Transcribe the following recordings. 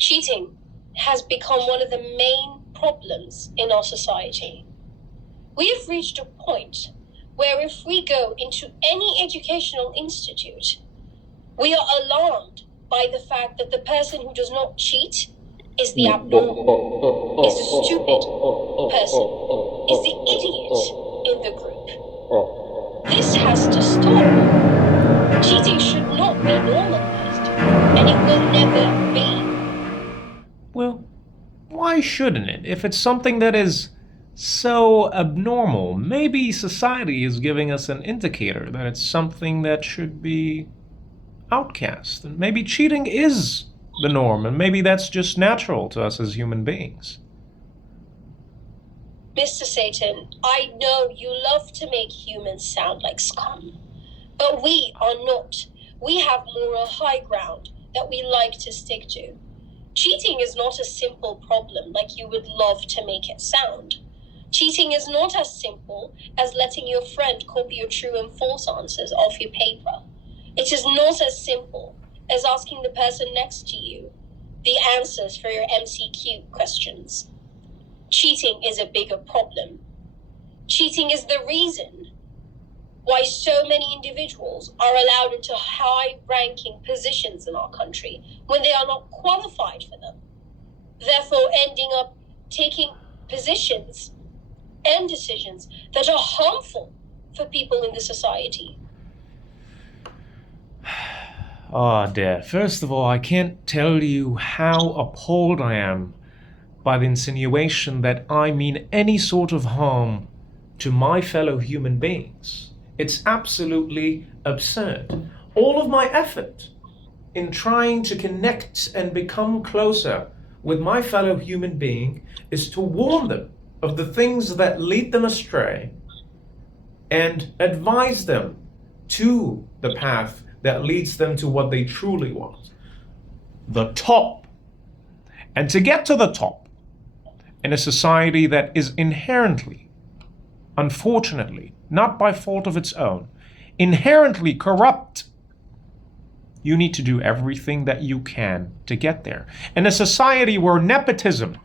Cheating has become one of the main problems in our society. We have reached a point where if we go into any educational institute, we are alarmed by the fact that the person who does not cheat is the abnormal, is the stupid person, is the idiot in the group. This has to stop. Cheating should not be normalized, and it will never be. Well, why shouldn't it? If it's something that is so abnormal, maybe society is giving us an indicator that it's something that should be outcast. And maybe cheating is the norm, and maybe that's just natural to us as human beings. Mr. Satan, I know you love to make humans sound like scum, but we are not. We have moral high ground that we like to stick to. Cheating is not a simple problem like you would love to make it sound. Cheating is not as simple as letting your friend copy your true and false answers off your paper. It is not as simple as asking the person next to you the answers for your MCQ questions. Cheating is a bigger problem. Cheating is the reason why so many individuals are allowed into high-ranking positions in our country when they are not qualified for them, therefore ending up taking positions and decisions that are harmful for people in the society. Oh dear. First of all, I can't tell you how appalled I am by the insinuation that I mean any sort of harm to my fellow human beings. It's absolutely absurd. All of my effort in trying to connect and become closer with my fellow human being is to warn them of the things that lead them astray and advise them to the path that leads them to what they truly want, the top. And to get to the top in a society that is inherently, unfortunately, not by fault of its own, inherently corrupt, you need to do everything that you can to get there. In a society where nepotism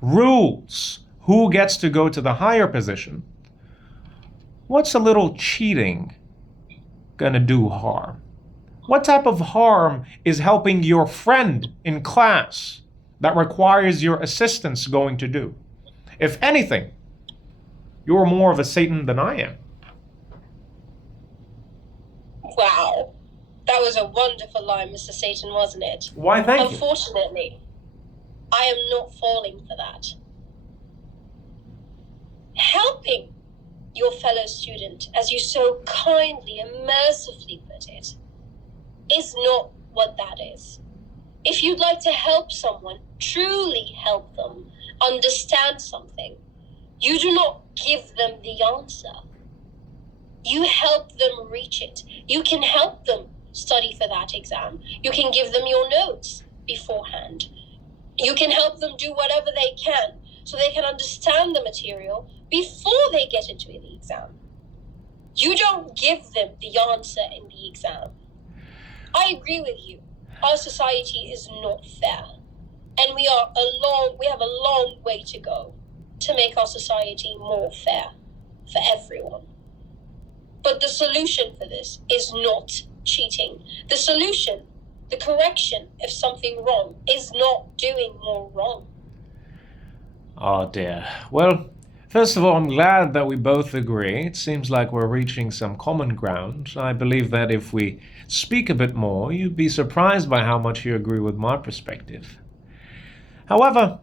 rules who gets to go to the higher position, what's a little cheating gonna do harm? What type of harm is helping your friend in class that requires your assistance going to do? If anything, you're more of a Satan than I am. Wow. That was a wonderful line, Mr. Satan, wasn't it? Why, thank you. Unfortunately, I am not falling for that. Helping your fellow student, as you so kindly and mercifully put it, is not what that is. If you'd like to help someone, truly help them understand something, you do not give them the answer. You help them reach it. You can help them study for that exam. You can give them your notes beforehand. You can help them do whatever they can so they can understand the material before they get into the exam. You don't give them the answer in the exam. I agree with you. Our society is not fair. And we have a long way to go to make our society more fair for everyone. But the solution for this is not cheating. The solution, the correction of something wrong, is not doing more wrong. Oh dear. Well, first of all, I'm glad that we both agree. It seems like we're reaching some common ground. I believe that if we speak a bit more, you'd be surprised by how much you agree with my perspective. However,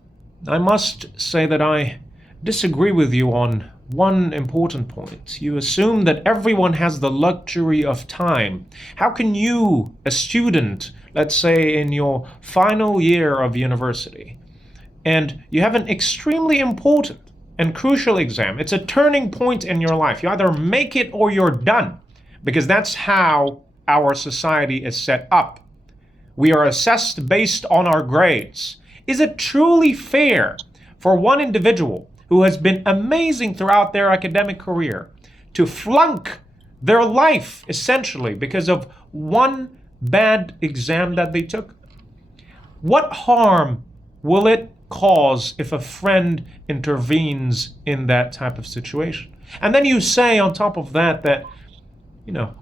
I must say that I disagree with you on one important point. You assume that everyone has the luxury of time. How can you, a student, let's say in your final year of university, and you have an extremely important and crucial exam, it's a turning point in your life. You either make it or you're done, because that's how our society is set up. We are assessed based on our grades. Is it truly fair for one individual who has been amazing throughout their academic career to flunk their life essentially because of one bad exam that they took? What harm will it cause if a friend intervenes in that type of situation? And then you say on top of that that,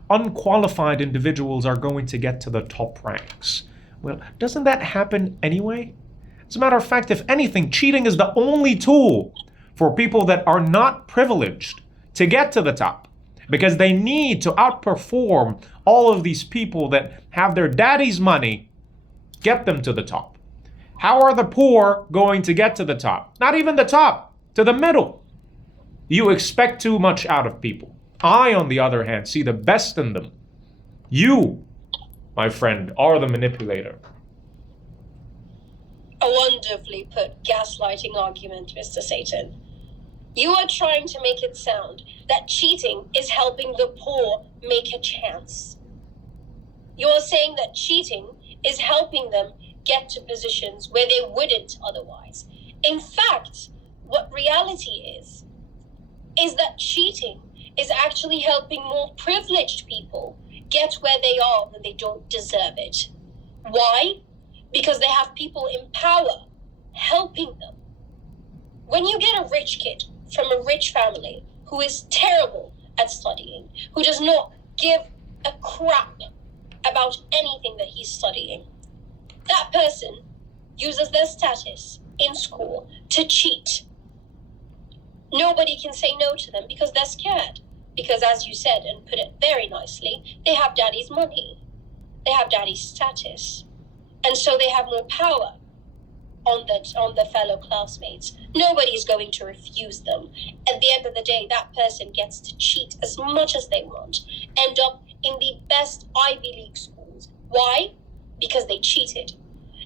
unqualified individuals are going to get to the top ranks. Well, doesn't that happen anyway? As a matter of fact, if anything, cheating is the only tool for people that are not privileged to get to the top, because they need to outperform all of these people that have their daddy's money get them to the top. How are the poor going to get to the top? Not even the top, to the middle. You expect too much out of people. I, on the other hand, see the best in them. You, my friend, are the manipulator. A wonderfully put gaslighting argument, Mr. Satan. You are trying to make it sound that cheating is helping the poor make a chance. You are saying that cheating is helping them get to positions where they wouldn't otherwise. In fact, what reality is that cheating is actually helping more privileged people get where they are when they don't deserve it. Why? Because they have people in power helping them. When you get a rich kid from a rich family who is terrible at studying, who does not give a crap about anything that he's studying, that person uses their status in school to cheat. Nobody can say no to them because they're scared. Because, as you said and put it very nicely, they have daddy's money. They have daddy's status. And so they have more power on the fellow classmates. Nobody's going to refuse them. At the end of the day, that person gets to cheat as much as they want, end up in the best Ivy League schools. Why? Because they cheated.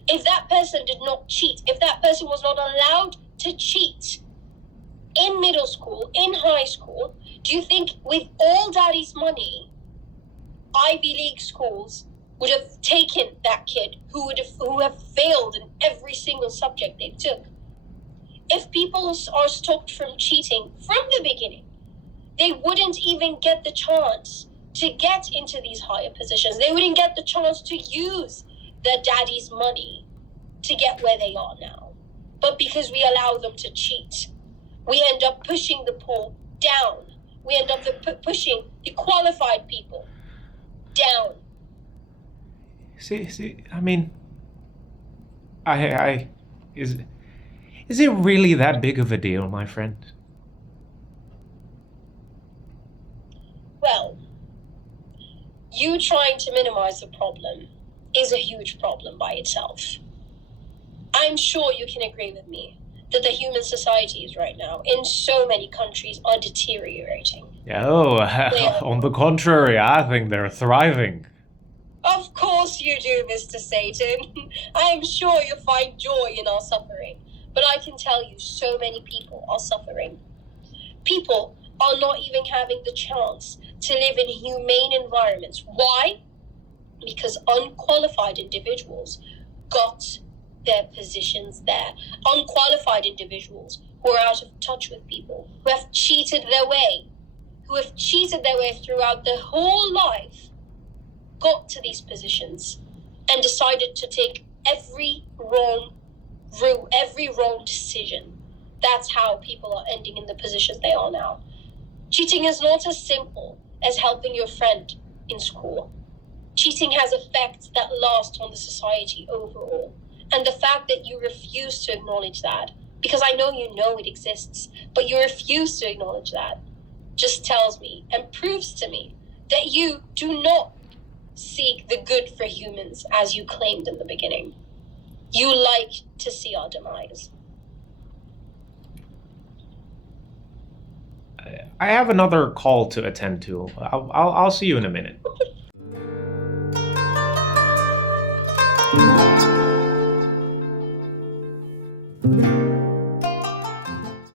If that person did not cheat, if that person was not allowed to cheat in middle school, in high school, do you think with all daddy's money, Ivy League schools would have taken that kid who have failed in every single subject they took? If people are stopped from cheating from the beginning, they wouldn't even get the chance to get into these higher positions. They wouldn't get the chance to use their daddy's money to get where they are now. But because we allow them to cheat, we end up pushing the poor down. We end up pushing the qualified people down. See, I mean, is it really that big of a deal, my friend? Well, you trying to minimize the problem is a huge problem by itself. I'm sure you can agree with me that the human societies right now in so many countries are deteriorating. Oh, on the contrary, I think they're thriving. Of course you do, Mr. Satan. I am sure you find joy in our suffering. But I can tell you, so many people are suffering. People are not even having the chance to live in humane environments. Why? Because unqualified individuals got their positions there. Unqualified individuals who are out of touch with people, who have cheated their way throughout their whole life, got to these positions and decided to take every wrong route, every wrong decision. That's how people are ending in the positions they are now. Cheating is not as simple as helping your friend in school. Cheating has effects that last on the society overall. And the fact that you refuse to acknowledge that, because I know you know it exists, but you refuse to acknowledge that, just tells me and proves to me that you do not seek the good for humans as you claimed in the beginning. You like to see our demise. I have another call to attend to. I'll see you in a minute.